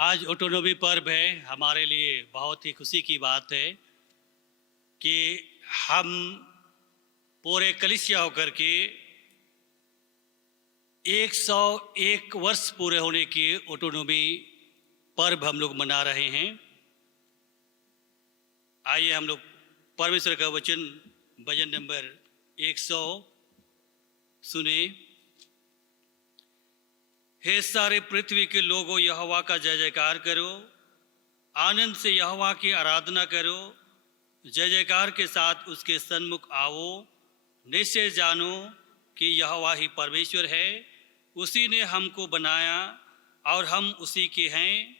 आज ऑटोनॉमी पर्व है। हमारे लिए बहुत ही खुशी की बात है कि हम पूरे कलीसिया होकर के 101 वर्ष पूरे होने के ऑटोनॉमी पर्व हम लोग मना रहे हैं। आइए हम लोग परमेश्वर का वचन भजन नंबर 100 सुने। हे सारे पृथ्वी के लोगों, यहोवा का जय जयकार करो, आनंद से यहोवा की आराधना करो, जय जयकार के साथ उसके सन्मुख आओ। निश्चय जानो कि यहोवा ही परमेश्वर है, उसी ने हमको बनाया और हम उसी के हैं।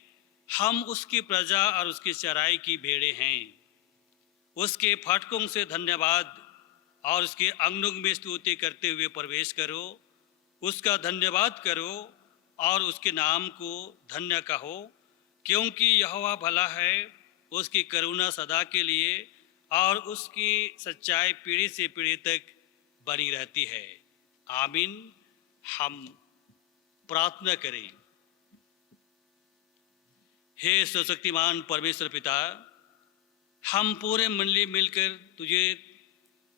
हम उसकी प्रजा और उसकी चराई की भेड़ें हैं। उसके फाटकों से धन्यवाद और उसके अंगनों में स्तुति करते हुए प्रवेश करो। उसका धन्यवाद करो और उसके नाम को धन्य कहो, क्योंकि यहोवा भला है, उसकी करुणा सदा के लिए और उसकी सच्चाई पीढ़ी से पीढ़ी तक बनी रहती है। आमीन। हम प्रार्थना करें। हे सर्वशक्तिमान परमेश्वर पिता, हम पूरे मंडली मिलकर तुझे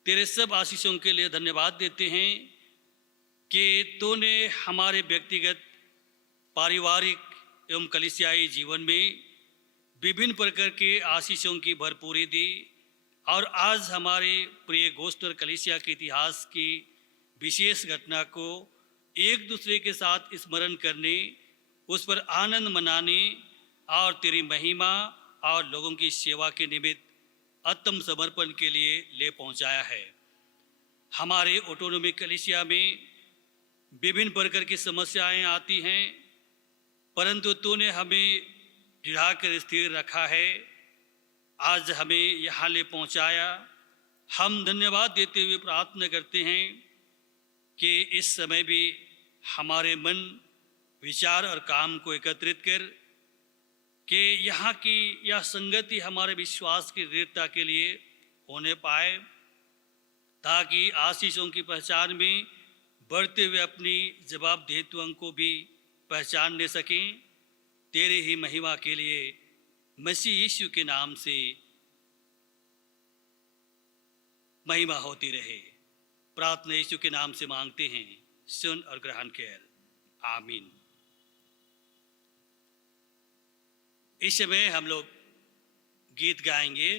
तेरे सब आशीषों के लिए धन्यवाद देते हैं कि तूने हमारे व्यक्तिगत, पारिवारिक एवं कलीसियाई जीवन में विभिन्न प्रकार के आशीषों की भरपूरी दी और आज हमारे प्रिय गोष्ठ और कलीसिया के इतिहास की विशेष घटना को एक दूसरे के साथ स्मरण करने, उस पर आनंद मनाने और तेरी महिमा और लोगों की सेवा के निमित्त आत्म समर्पण के लिए ले पहुंचाया है। हमारे ऑटोनॉमी कलीसिया में विभिन्न प्रकार की समस्याएं आती हैं, परंतु तूने हमें ढिढ़ा कर स्थिर रखा है। आज हमें यहाँ ले पहुँचाया। हम धन्यवाद देते हुए प्रार्थना करते हैं कि इस समय भी हमारे मन, विचार और काम को एकत्रित कर कि यहाँ की यह संगति हमारे विश्वास की दृढ़ता के लिए होने पाए, ताकि आशीषों की पहचान में बढ़ते हुए अपनी जवाबदेहित्वों को भी पहचानने सकें। तेरे ही महिमा के लिए मसीह यीशु के नाम से महिमा होती रहे। प्रार्थना यीशु के नाम से मांगते हैं, सुन और ग्रहण कर। आमीन। इस समय हम लोग गीत गाएंगे।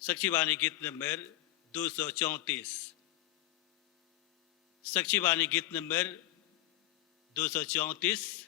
साक्षीवाणी गीत नंबर 234। साक्षीवाणी गीत नंबर 234।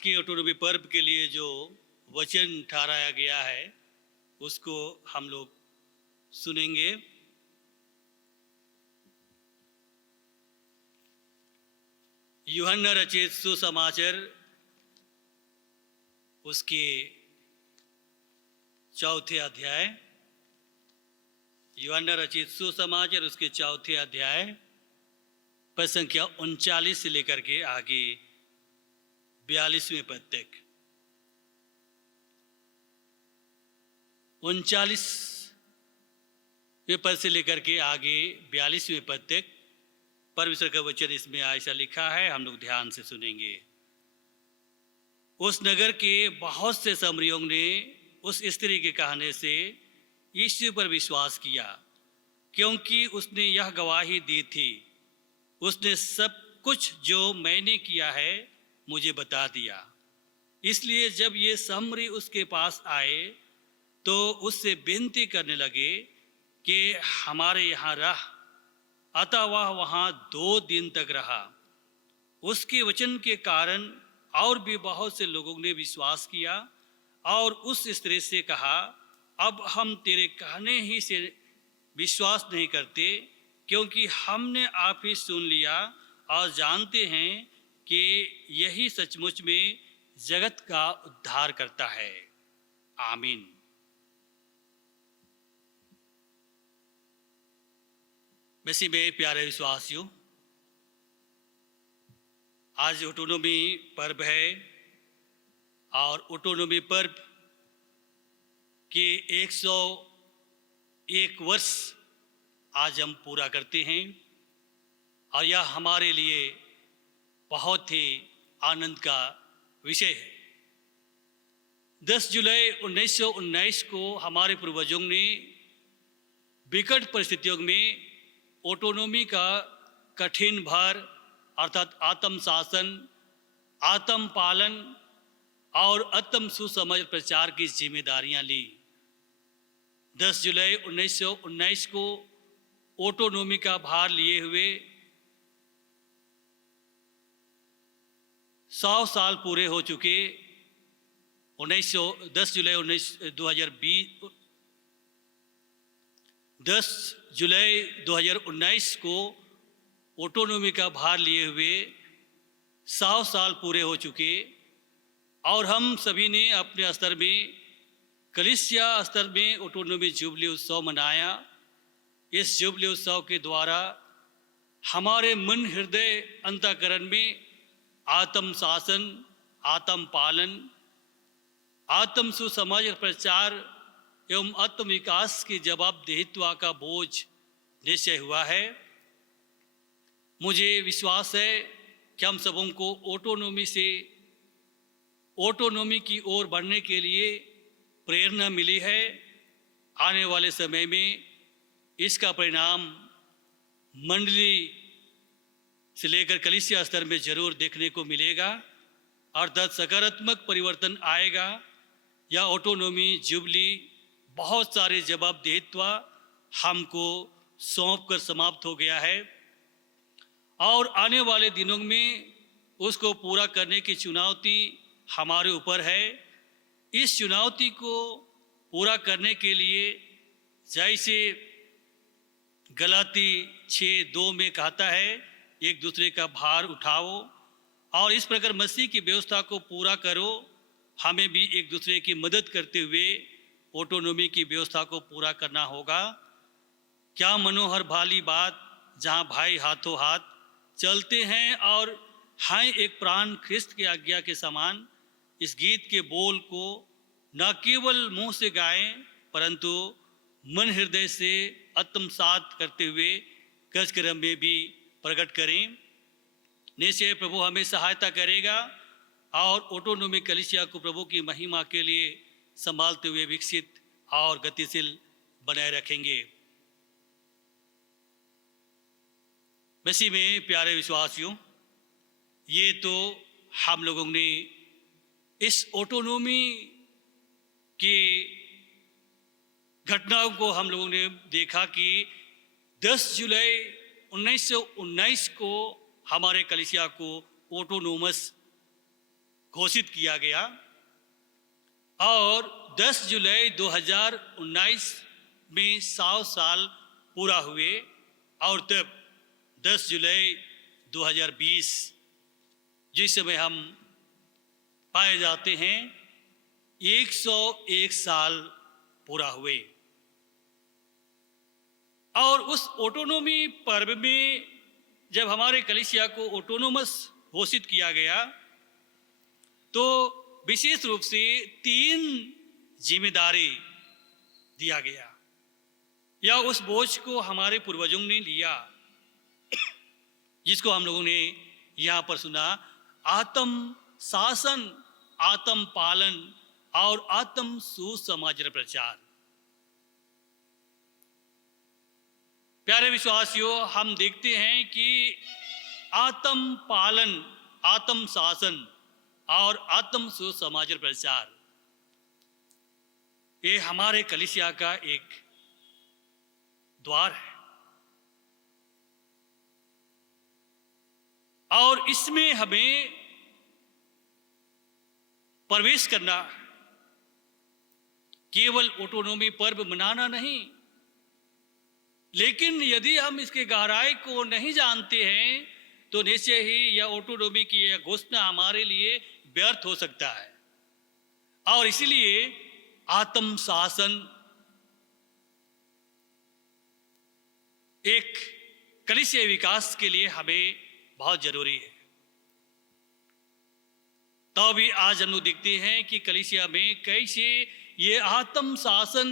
आज के ऑटोनॉमी पर्व के लिए जो वचन ठहराया गया है उसको हम लोग सुनेंगे। यूहन्ना रचित सुसमाचार उसके 4थे अध्याय, यूहन्ना रचित सुसमाचार उसके 4थे अध्याय पद संख्या 39 से लेकर के आगे 42वें पद तक। 39वें पद से लेकर के आगे 42वें पद तक परमेश्वर का वचन इसमें ऐसा लिखा है, हम लोग ध्यान से सुनेंगे। उस नगर के बहुत से सामरियों ने उस स्त्री के कहने से यीशु पर विश्वास किया, क्योंकि उसने यह गवाही दी थी, उसने सब कुछ जो मैंने किया है मुझे बता दिया। इसलिए जब ये सामरी उसके पास आए तो उससे विनती करने लगे कि हमारे यहाँ रह। अतः वह वहाँ 2 दिन तक रहा। उसके वचन के कारण और भी बहुत से लोगों ने विश्वास किया और उस स्त्री से कहा, अब हम तेरे कहने ही से विश्वास नहीं करते, क्योंकि हमने आप ही सुन लिया और जानते हैं कि यही सचमुच में जगत का उद्धार करता है। आमीन। मसीह में प्यारे विश्वासियों, आज ऑटोनॉमी पर्व है और ऑटोनॉमी पर्व के 101 वर्ष आज हम पूरा करते हैं और यह हमारे लिए बहुत ही आनंद का विषय है। 10 जुलाई 1919 को हमारे पूर्वजों ने विकट परिस्थितियों में ऑटोनॉमी का कठिन भार अर्थात आत्म शासन, आत्म पालन और आत्म सुसमझ प्रचार की जिम्मेदारियां ली। 10 जुलाई 1919 को ऑटोनॉमी का भार लिए हुए 100 साल पूरे हो चुके। 10 जुलाई 2019 को ऑटोनॉमी का भार लिए हुए 100 साल पूरे हो चुके और हम सभी ने अपने स्तर में, कलीसिया स्तर में ऑटोनॉमी जुबली उत्सव मनाया। इस जुबली उत्सव के द्वारा हमारे मन, हृदय, अंतःकरण में आत्म शासन, आत्म पालन, आत्म सुसमझ प्रचार एवं आत्म विकास की जवाबदेहित्व का बोझ निश्चय हुआ है। मुझे विश्वास है कि हम सबों को ऑटोनॉमी की ओर बढ़ने के लिए प्रेरणा मिली है। आने वाले समय में इसका परिणाम मंडली से लेकर कलीसिया स्तर में जरूर देखने को मिलेगा, अर्थात सकारात्मक परिवर्तन आएगा। यह ऑटोनॉमी जुबली बहुत सारे जवाबदेहित्व हमको सौंप कर समाप्त हो गया है और आने वाले दिनों में उसको पूरा करने की चुनौती हमारे ऊपर है। इस चुनौती को पूरा करने के लिए जैसे गलाती 6:2 में कहता है, एक दूसरे का भार उठाओ और इस प्रकार मसीह की व्यवस्था को पूरा करो। हमें भी एक दूसरे की मदद करते हुए ऑटोनॉमी की व्यवस्था को पूरा करना होगा। क्या मनोहर भाली बात, जहाँ भाई हाथों हाथ चलते हैं और हैं एक प्राण ख्रिस्त की आज्ञा के समान। इस गीत के बोल को न केवल मुंह से गाएं परंतु मन हृदय से आत्मसात करते हुए कार्यक्रम में भी प्रकट करें। निश्चय प्रभु हमें सहायता करेगा और ऑटोनॉमी कलीसिया को प्रभु की महिमा के लिए संभालते हुए विकसित और गतिशील बनाए रखेंगे। मसीह में प्यारे विश्वासियों, ये तो हम लोगों ने इस ऑटोनॉमी की घटनाओं को हम लोगों ने देखा कि 10 जुलाई 1919 को हमारे कलीसिया को ऑटोनोमस घोषित किया गया और 10 जुलाई 2019 में 100 साल पूरा हुए और तब 10 जुलाई 2020 जिस समय हम पाए जाते हैं 101 साल पूरा हुए। और उस ऑटोनॉमी पर्व में जब हमारे कलीसिया को ऑटोनोमस घोषित किया गया तो विशेष रूप से 3 जिम्मेदारी दिया गया या उस बोझ को हमारे पूर्वजों ने लिया जिसको हम लोगों ने यहाँ पर सुना। आत्म शासन, आत्म पालन और आत्म सुसमाचार प्रचार। प्यारे विश्वासियों, हम देखते हैं कि आत्म पालन, आत्म शासन और आत्म सुसमाचार प्रचार ये हमारे कलीसिया का एक द्वार है और इसमें हमें प्रवेश करना केवल ऑटोनॉमी पर्व मनाना नहीं, लेकिन यदि हम इसके गहराई को नहीं जानते हैं तो निश्चय ही यह ऑटोनॉमी की यह घोषणा हमारे लिए व्यर्थ हो सकता है। और इसलिए आत्म शासन एक कलीसिया विकास के लिए हमें बहुत जरूरी है। तो भी आज हम लोग देखते हैं कि कलीसिया में कैसे ये आत्म शासन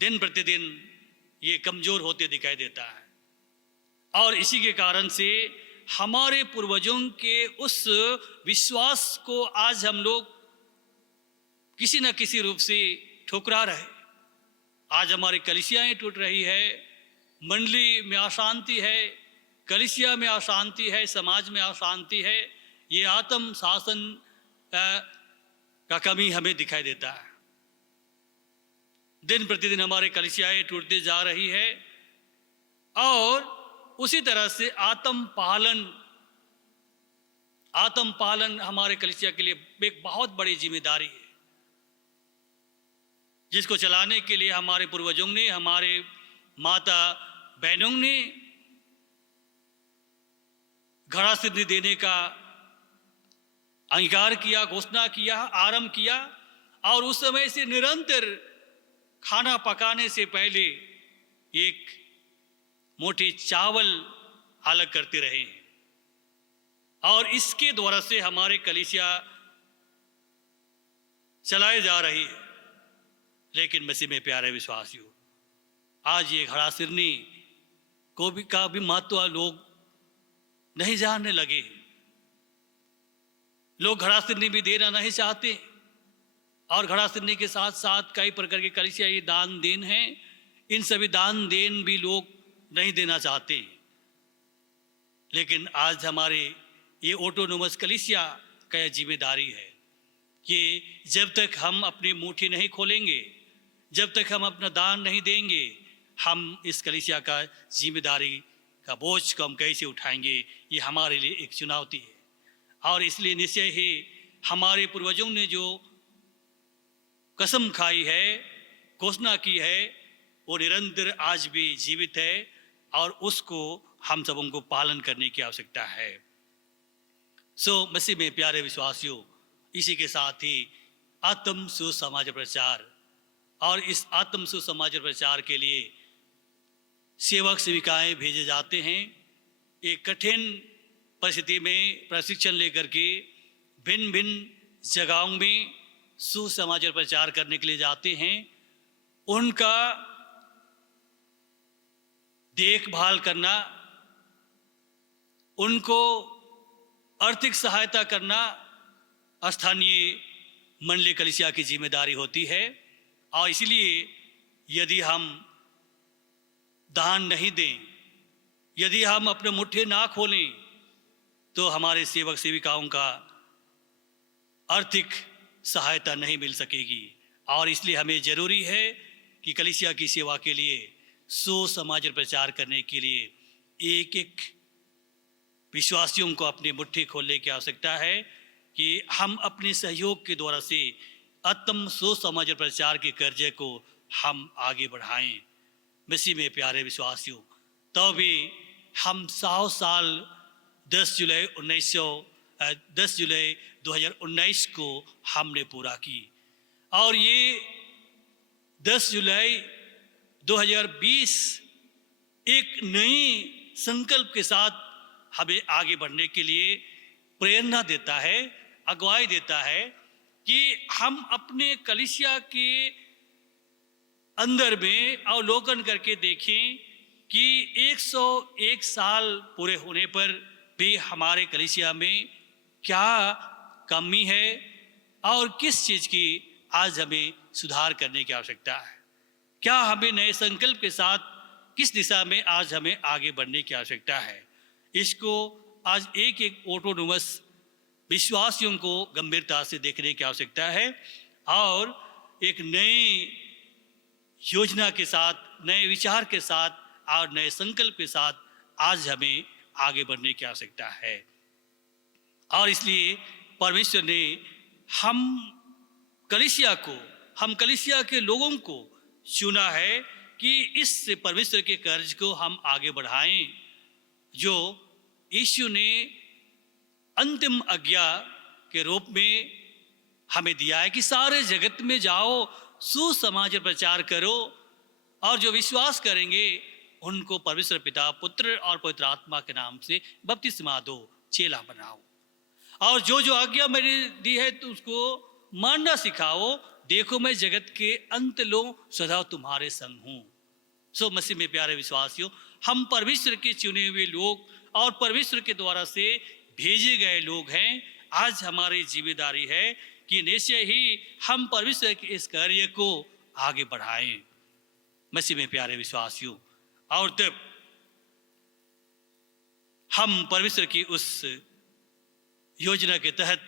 दिन प्रतिदिन ये कमजोर होते दिखाई देता है और इसी के कारण से हमारे पूर्वजों के उस विश्वास को आज हम लोग किसी न किसी रूप से ठुकरा रहे। आज हमारी कलीसियाएं टूट रही है, मंडली में अशांति है, कलीसिया में अशांति है, समाज में अशांति है। ये आत्म शासन का कमी हमें दिखाई देता है। दिन प्रतिदिन हमारे कलीसियाएं टूटते जा रही है और उसी तरह से आत्म पालन हमारे कलीसिया के लिए एक बहुत बड़ी जिम्मेदारी है जिसको चलाने के लिए हमारे पूर्वजों ने, हमारे माता बहनों ने घड़ा सिद्धि देने का अंगीकार किया, घोषणा किया, आरंभ किया और उस समय से निरंतर खाना पकाने से पहले एक मोटी चावल अलग करते रहे और इसके द्वारा से हमारे कलीसिया चलाए जा रही है। लेकिन मसीह में प्यारे विश्वासियों, आज ये घड़ा सिरनी को भी का भी महत्व लोग नहीं जानने लगे। लोग घड़ा सिरनी भी देना नहीं चाहते और घड़ा सिरनी के साथ साथ कई प्रकार के कलीसिया ये दान देन हैं, इन सभी दान देन भी लोग नहीं देना चाहते। लेकिन आज हमारे ये ऑटोनोमस कलीसिया का यह जिम्मेदारी है कि जब तक हम अपनी मुट्ठी नहीं खोलेंगे, जब तक हम अपना दान नहीं देंगे, हम इस कलीसिया का जिम्मेदारी का बोझ को हम कैसे उठाएंगे, ये हमारे लिए एक चुनौती है। और इसलिए निश्चय ही हमारे पूर्वजों ने जो कसम खाई है, घोषणा की है, वो निरंतर आज भी जीवित है और उसको हम सबों को पालन करने की आवश्यकता है। मसीह में प्यारे विश्वासियों, इसी के साथ ही आत्म सुसमाचार प्रचार और इस आत्म सुसमाचार प्रचार के लिए सेवक सेविकाएं भेजे जाते हैं। एक कठिन परिस्थिति में प्रशिक्षण लेकर के भिन्न भिन्न जगहों में सुसमाचार प्रचार करने के लिए जाते हैं। उनका देखभाल करना, उनको आर्थिक सहायता करना स्थानीय मंडली कलीसिया की जिम्मेदारी होती है। और इसलिए यदि हम दान नहीं दें, यदि हम अपने मुट्ठी ना खोलें, तो हमारे सेवक सेविकाओं का आर्थिक सहायता नहीं मिल सकेगी। और इसलिए हमें ज़रूरी है कि कलीसिया की सेवा के लिए सुसमाचार प्रचार करने के लिए एक एक विश्वासियों को अपनी मुट्ठी खोलने की आवश्यकता है कि हम अपने सहयोग के द्वारा से आत्म सुसमाचार प्रचार के कार्य को हम आगे बढ़ाएं। मसीह में प्यारे विश्वासियों, तो भी हम 100 साल 10 जुलाई 2019 को हमने पूरा की और ये 10 जुलाई 2020 एक नई संकल्प के साथ हमें आगे बढ़ने के लिए प्रेरणा देता है, अगुवाई देता है कि हम अपने कलीसिया के अंदर में अवलोकन करके देखें कि 101 साल पूरे होने पर भी हमारे कलीसिया में क्या कमी है और किस चीज़ की आज हमें सुधार करने की आवश्यकता है। क्या हमें नए संकल्प के साथ किस दिशा में आज हमें आगे बढ़ने की आवश्यकता है। इसको आज एक एक ऑटोनोमस विश्वासियों को गंभीरता से देखने की आवश्यकता है और एक नई योजना के साथ, नए विचार के साथ और नए संकल्प के साथ आज हमें आगे बढ़ने की आवश्यकता है। और इसलिए परमेश्वर ने हम कलीसिया के लोगों को चुना है कि इस परमेश्वर के कर्ज को हम आगे बढ़ाएं जो यीशु ने अंतिम आज्ञा के रूप में हमें दिया है कि सारे जगत में जाओ, सुसमाचार प्रचार करो और जो विश्वास करेंगे उनको परमेश्वर पिता, पुत्र और पवित्र आत्मा के नाम से बपतिस्मा दो, चेला बनाओ और जो आज्ञा मैंने दी है तो उसको मानना सिखाओ। देखो मैं जगत के अंत लो सदा तुम्हारे संग हूँ। सो मसीह में प्यारे विश्वासियों, हम परमेश्वर के चुने हुए लोग और परमेश्वर के द्वारा से भेजे गए लोग हैं। आज हमारी जिम्मेदारी है कि निश्चय ही हम परमेश्वर के इस कार्य को आगे बढ़ाएं। मसीह में प्यारे विश्वासियों, और तब हम परमेश्वर की उस योजना के तहत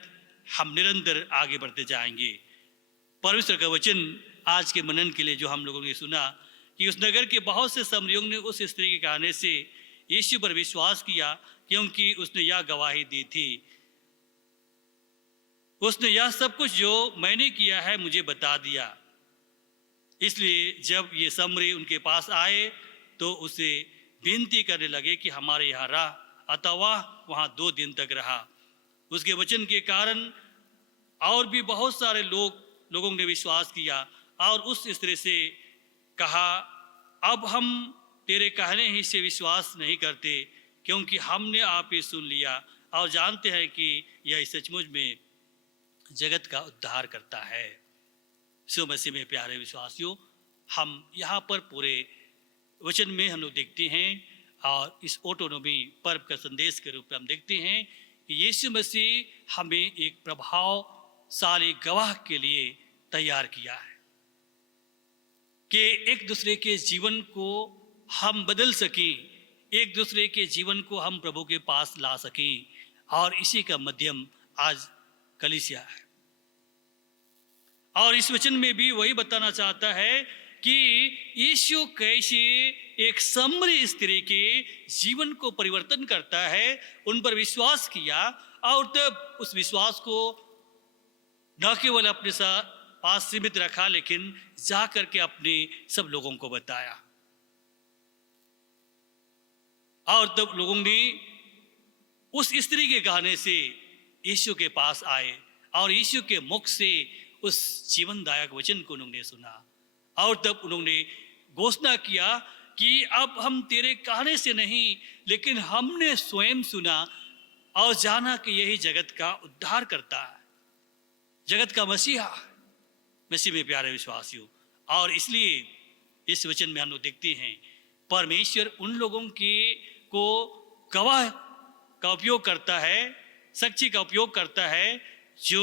हम निरंतर आगे बढ़ते जाएंगे। परमेश्वर का वचन आज के मनन के लिए जो हम लोगों ने सुना कि उस नगर के बहुत से समरियों ने उस स्त्री के कहने से यीशु पर विश्वास किया क्योंकि उसने यह गवाही दी थी, उसने यह सब कुछ जो मैंने किया है मुझे बता दिया। इसलिए जब ये समरी उनके पास आए तो उसे विनती करने लगे कि हमारे यहाँ रह, अतः वह वहाँ 2 दिन तक रहा। उसके वचन के कारण और भी बहुत सारे लोगों ने विश्वास किया और उस स्त्री से कहा, अब हम तेरे कहने ही से विश्वास नहीं करते क्योंकि हमने आप ही सुन लिया और जानते हैं कि यह सचमुच में जगत का उद्धार करता है। सो मसीह में प्यारे विश्वासियों, हम यहाँ पर पूरे वचन में हम लोग देखते हैं और इस ऑटोनॉमी पर्व का संदेश के रूप में हम देखते हैं कि यीशु मसीह हमें एक प्रभावशाली गवाह के लिए तैयार किया है कि एक दूसरे के जीवन को हम बदल सकें, एक दूसरे के जीवन को हम प्रभु के पास ला सकें और इसी का माध्यम आज कलीसिया है। और इस वचन में भी वही बताना चाहता है कि यीशु कैसे एक समरी स्त्री के जीवन को परिवर्तन करता है। उन पर विश्वास किया और तब उस विश्वास को न केवल अपने पास सीमित रखा लेकिन जा करके अपने सब लोगों को बताया और तब लोगों ने उस स्त्री के कहने से यीशु के पास आए और यीशु के मुख से उस जीवनदायक वचन को उन्होंने सुना और तब उन्होंने घोषणा किया कि अब हम तेरे कहने से नहीं लेकिन हमने स्वयं सुना और जाना कि यही जगत का उद्धार करता है, जगत का मसीहा। मसीह में प्यारे विश्वासियों, और इसलिए इस वचन में हम लोग देखते हैं परमेश्वर उन लोगों को गवाह का उपयोग करता है, साक्षी का उपयोग करता है जो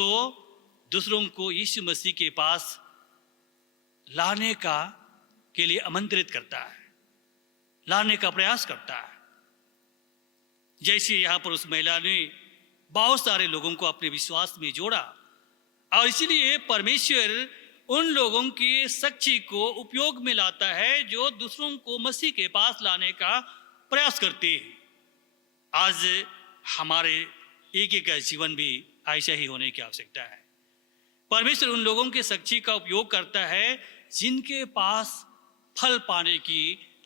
दूसरों को यीशु मसीह के पास लाने के लिए आमंत्रित करता है, लाने का प्रयास करता है। जैसे यहाँ पर उस महिला ने बहुत सारे लोगों को अपने विश्वास में जोड़ा और इसलिए परमेश्वर उन लोगों की साक्षी को उपयोग में लाता है जो दूसरों को मसीह के पास लाने का प्रयास करते हैं। आज हमारे एक एक का जीवन भी ऐसा ही होने की आवश्यकता है। परमेश्वर उन लोगों के शक्ति का उपयोग करता है जिनके पास फल पाने की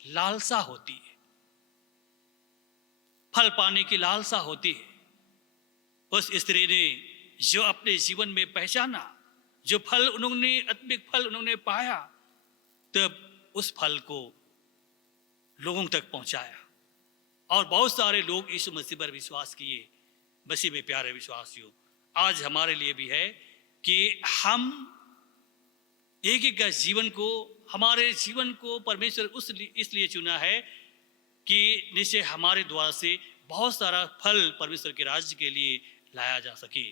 लालसा होती है, फल पाने की लालसा होती है। उस स्त्री ने जो अपने जीवन में पहचाना, जो फल उन्होंने, आत्मिक फल उन्होंने पाया, तब उस फल को लोगों तक पहुंचाया और बहुत सारे लोग यीशु मसीह पर विश्वास किए। मसीह में प्यारे विश्वासियों, आज हमारे लिए भी है कि हम एक एक का जीवन को, हमारे जीवन को परमेश्वर इसलिए चुना है कि निश्चय हमारे द्वारा से बहुत सारा फल परमेश्वर के राज्य के लिए लाया जा सके।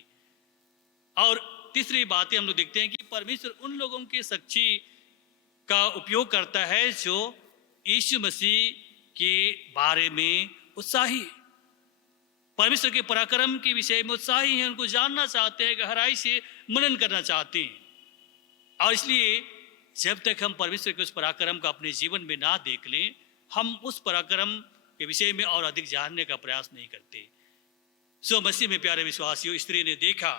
और तीसरी बातें हम लोग देखते हैं कि परमेश्वर उन लोगों के शक्ति का उपयोग करता है जो यीशु मसीह के बारे में उत्साही है, परमेश्वर के पराक्रम के विषय में उत्साही हैं, उनको जानना चाहते हैं, गहराई से मनन करना चाहते हैं। और इसलिए जब तक हम परमेश्वर के उस पराक्रम का अपने जीवन में ना देख लें, हम उस पराक्रम के विषय में और अधिक जानने का प्रयास नहीं करते। सो मसीह में प्यारे विश्वासियों, स्त्री ने देखा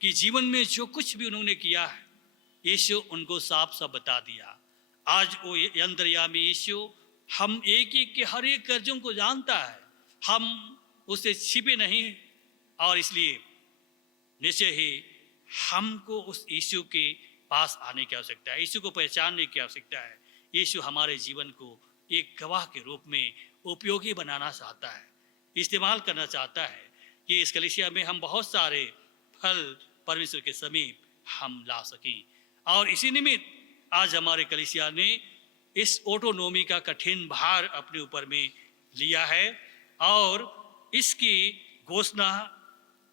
कि जीवन में जो कुछ भी उन्होंने किया है, यीशु उनको साफ साफ बता दिया। आज वो अंतर्यामी यीशु हम एक एक के हर एक कर्जों को जानता है, हम उससे छिपे नहीं, और इसलिए निश्चय ही हमको उस यीशु के पास आने की आवश्यकता है, यीशु को पहचानने की आवश्यकता है। यीशु हमारे जीवन को एक गवाह के रूप में उपयोगी बनाना चाहता है, इस्तेमाल करना चाहता है कि इस कलीसिया में हम बहुत सारे फल परमेश्वर के समीप हम ला सकें। और इसी निमित्त आज हमारे कलीसिया ने इस ऑटोनॉमी का कठिन भार अपने ऊपर में लिया है और इसकी घोषणा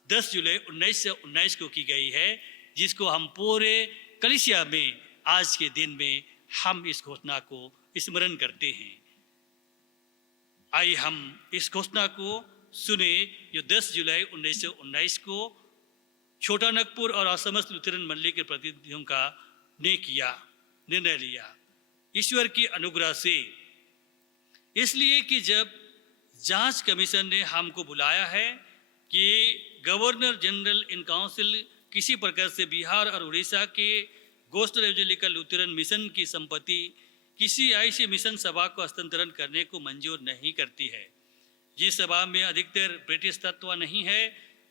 10 जुलाई 1919 को की गई है, जिसको हम पूरे कलीसिया में आज के दिन में हम इस घोषणा को स्मरण करते हैं। आइए हम इस घोषणा को सुने जो 10 जुलाई 1919 को छोटा नागपुर और असमस्त लुथेरन मंडली के प्रतिनिधियों का ने किया, निर्णय लिया ईश्वर की अनुग्रह से। इसलिए कि जब जांच कमीशन ने हमको बुलाया है कि गवर्नर जनरल इन काउंसिल किसी प्रकार से बिहार और उड़ीसा के गोस्टर एवेंजेलिकल लुथेरन मिशन की संपत्ति किसी ऐसी मिशन सभा को हस्तांतरण करने को मंजूर नहीं करती है जिस सभा में अधिकतर ब्रिटिश तत्व नहीं है,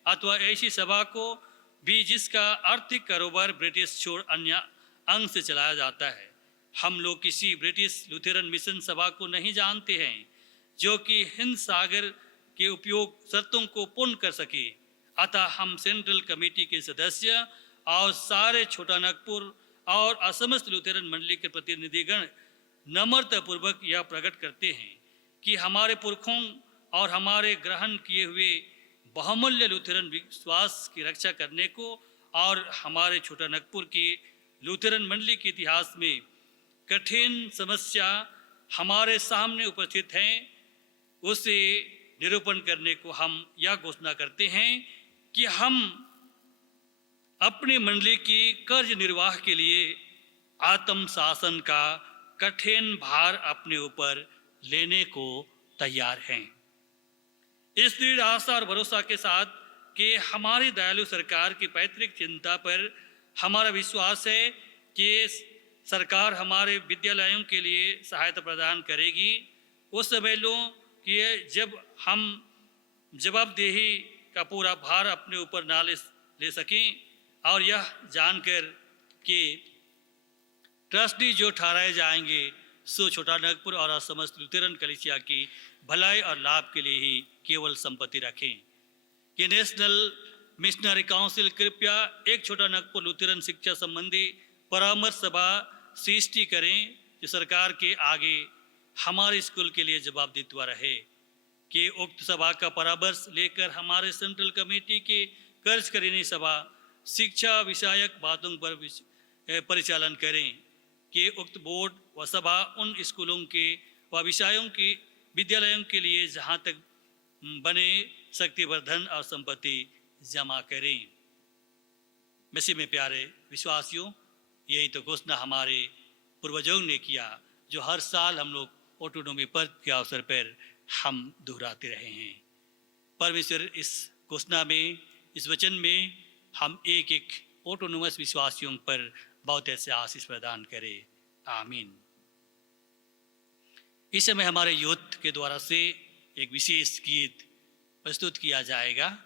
अथवा ऐसी सभा को भी जिसका आर्थिक कारोबार ब्रिटिश छोड़ अन्य अंग से चलाया जाता है। हम लोग किसी ब्रिटिश लुथेरन मिशन सभा को नहीं जानते हैं जो कि हिंद सागर के उपयोग शर्तों को पूर्ण कर सके। अतः हम सेंट्रल कमेटी के सदस्य और सारे छोटा नागपुर और असमस्त लुथेरन मंडली के प्रतिनिधिगण नम्रतापूर्वक यह प्रकट करते हैं कि हमारे पुरखों और हमारे ग्रहण किए हुए बहुमूल्य लुथेरन विश्वास की रक्षा करने को और हमारे छोटा नागपुर की लुथेरन मंडली के इतिहास में कठिन समस्या हमारे सामने उपस्थित हैं, उसे निरूपण करने को हम यह घोषणा करते हैं कि हम अपनी मंडली की कर्ज निर्वाह के लिए आत्म शासन का कठिन भार अपने ऊपर लेने को तैयार हैं। इस दृढ़ आशा और भरोसा के साथ कि हमारी दयालु सरकार की पैतृक चिंता पर हमारा विश्वास है कि सरकार हमारे विद्यालयों के लिए सहायता प्रदान करेगी। उस समय लो कि जब हम जवाबदेही का पूरा भार अपने ऊपर ना ले सकें और यह जानकर कि ट्रस्टी जो ठहराए जाएंगे सो छोटा नागपुर और असमस्त लुथेरन कलीसिया की भलाई और लाभ के लिए ही केवल संपत्ति रखें कि नेशनल मिशनरी काउंसिल कृपया एक छोटा नागपुर लुथेरन शिक्षा संबंधी परामर्श सभा सृष्टि करें जो सरकार के आगे हमारे स्कूल के लिए जवाबदेहित्व रहे कि उक्त सभा का परामर्श लेकर हमारे सेंट्रल कमेटी के कर्ज करीनी सभा शिक्षा विषयक बातों पर परिचालन करें कि उक्त बोर्ड व सभा उन स्कूलों के व विषयों की विद्यालयों के लिए जहाँ तक बने शक्तिवर्धन और संपत्ति जमा करें। मसीह में प्यारे विश्वासियों, यही तो घोषणा हमारे पूर्वजों ने किया जो हर साल हम लोग ऑटोनॉमी पर्व के अवसर पर हम दोहराते रहे हैं। परमेश्वर इस घोषणा में, इस वचन में हम एक एक ऑटोनोमस विश्वासियों पर बहुत ऐसे आशीष प्रदान करे। आमीन। इस समय हमारे यूथ के द्वारा से एक विशेष गीत प्रस्तुत किया जाएगा।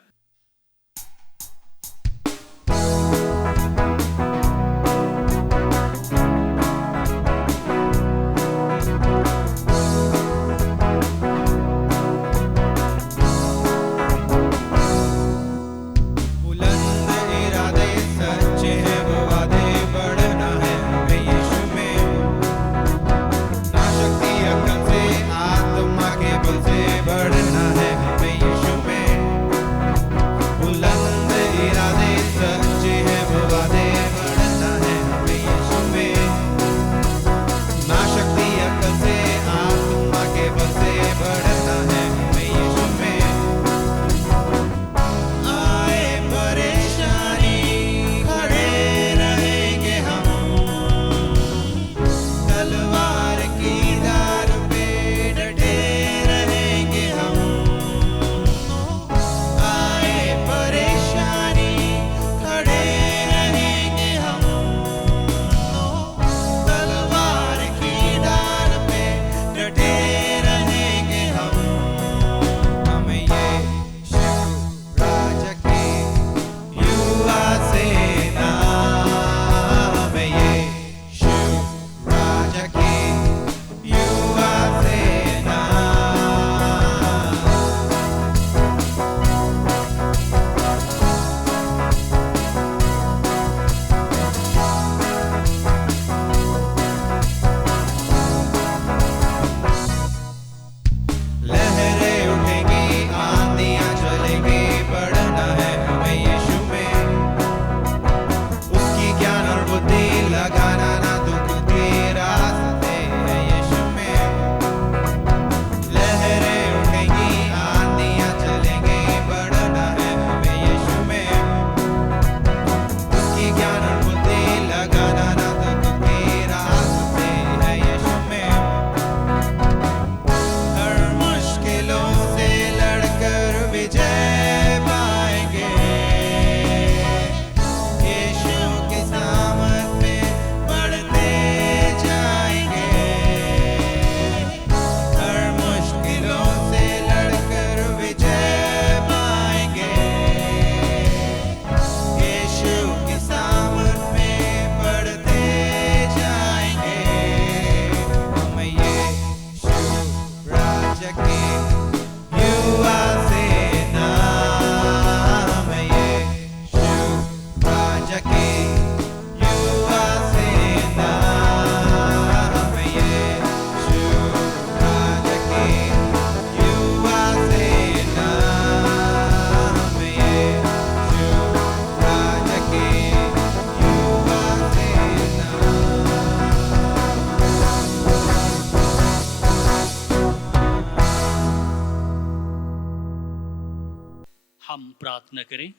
हम प्रार्थना करें।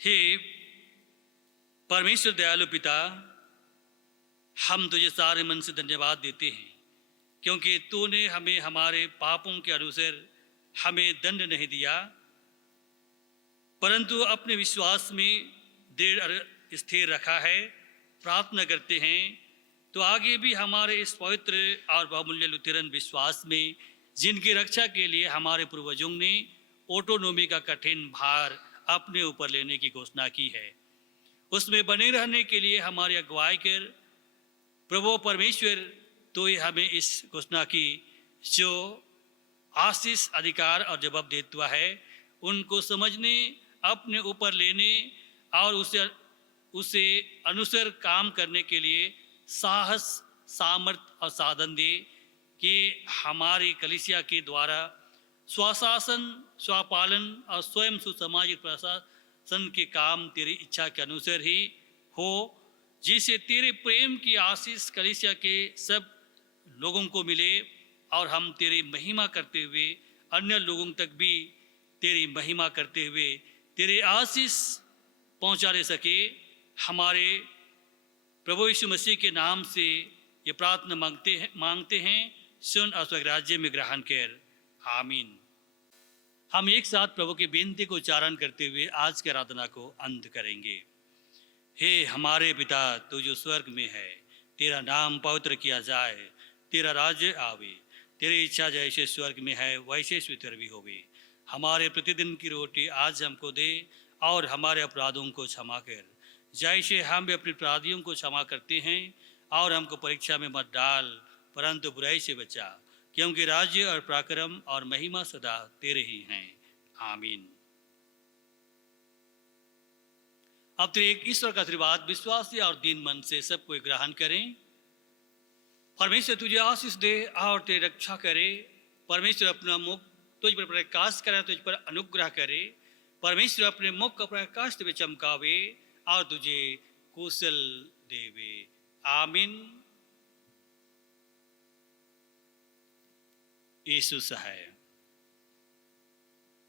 हे परमेश्वर दयालु पिता, हम तुझे सारे मन से धन्यवाद देते हैं क्योंकि तूने हमें हमारे पापों के अनुसार हमें दंड नहीं दिया, परंतु अपने विश्वास में दृढ़ स्थिर रखा है। प्रार्थना करते हैं तो आगे भी हमारे इस पवित्र और बहुमूल्य लुथेरन विश्वास में, जिनकी रक्षा के लिए हमारे पूर्वजों ने ऑटोनोमी का कठिन भार अपने ऊपर लेने की घोषणा की है, उसमें बने रहने के लिए हमारी अगुवाई कर प्रभु परमेश्वर तो ही हमें इस घोषणा की जो आशीष, अधिकार और जवाबदेहित्व है, उनको समझने, अपने ऊपर लेने और उसे अनुसार काम करने के लिए साहस, सामर्थ्य और साधन दे कि हमारी कलीसिया के द्वारा स्वशासन, स्वपालन और स्वयं सुसामाजिक प्रशासन के काम तेरी इच्छा के अनुसार ही हो, जिसे तेरे प्रेम की आशीष कलीसिया के सब लोगों को मिले और हम तेरी महिमा करते हुए अन्य लोगों तक भी तेरी महिमा करते हुए तेरे आशीष पहुंचाने सके। हमारे प्रभु यीशु मसीह के नाम से ये प्रार्थना मांगते हैं, सुन और स्वर्ग राज्य में ग्रहण कर। आमीन। हम एक साथ प्रभु की बेनती को उच्चारण करते हुए आज की आराधना को अंत करेंगे। हे हमारे पिता, तू जो स्वर्ग में है, तेरा नाम पवित्र किया जाए, तेरा राज्य आवे, तेरी इच्छा जैसे स्वर्ग में है वैसे पृथ्वी भी होवे। हमारे प्रतिदिन की रोटी आज हमको दे, और हमारे अपराधों को क्षमा कर, जैसे हम भी अपने अपराधियों को क्षमा करते हैं, और हमको परीक्षा में मत डाल, परंतु बुराई से बचा, क्योंकि राज्य और पराक्रम और महिमा सदा तेरे ही हैं। आमीन। अब तो एक ईश्वर का आशीर्वाद विश्वास और दीन मन से सबको ग्रहण करें। परमेश्वर तुझे आशीष दे और तेरी रक्षा करे। परमेश्वर अपना मुख तुझ पर प्रकाश करे, तुझ पर अनुग्रह करे। परमेश्वर अपने मुख का प्रकाश तुझे चमकावे और तुझे कुशल देवे। आमीन। यीशु सहाय।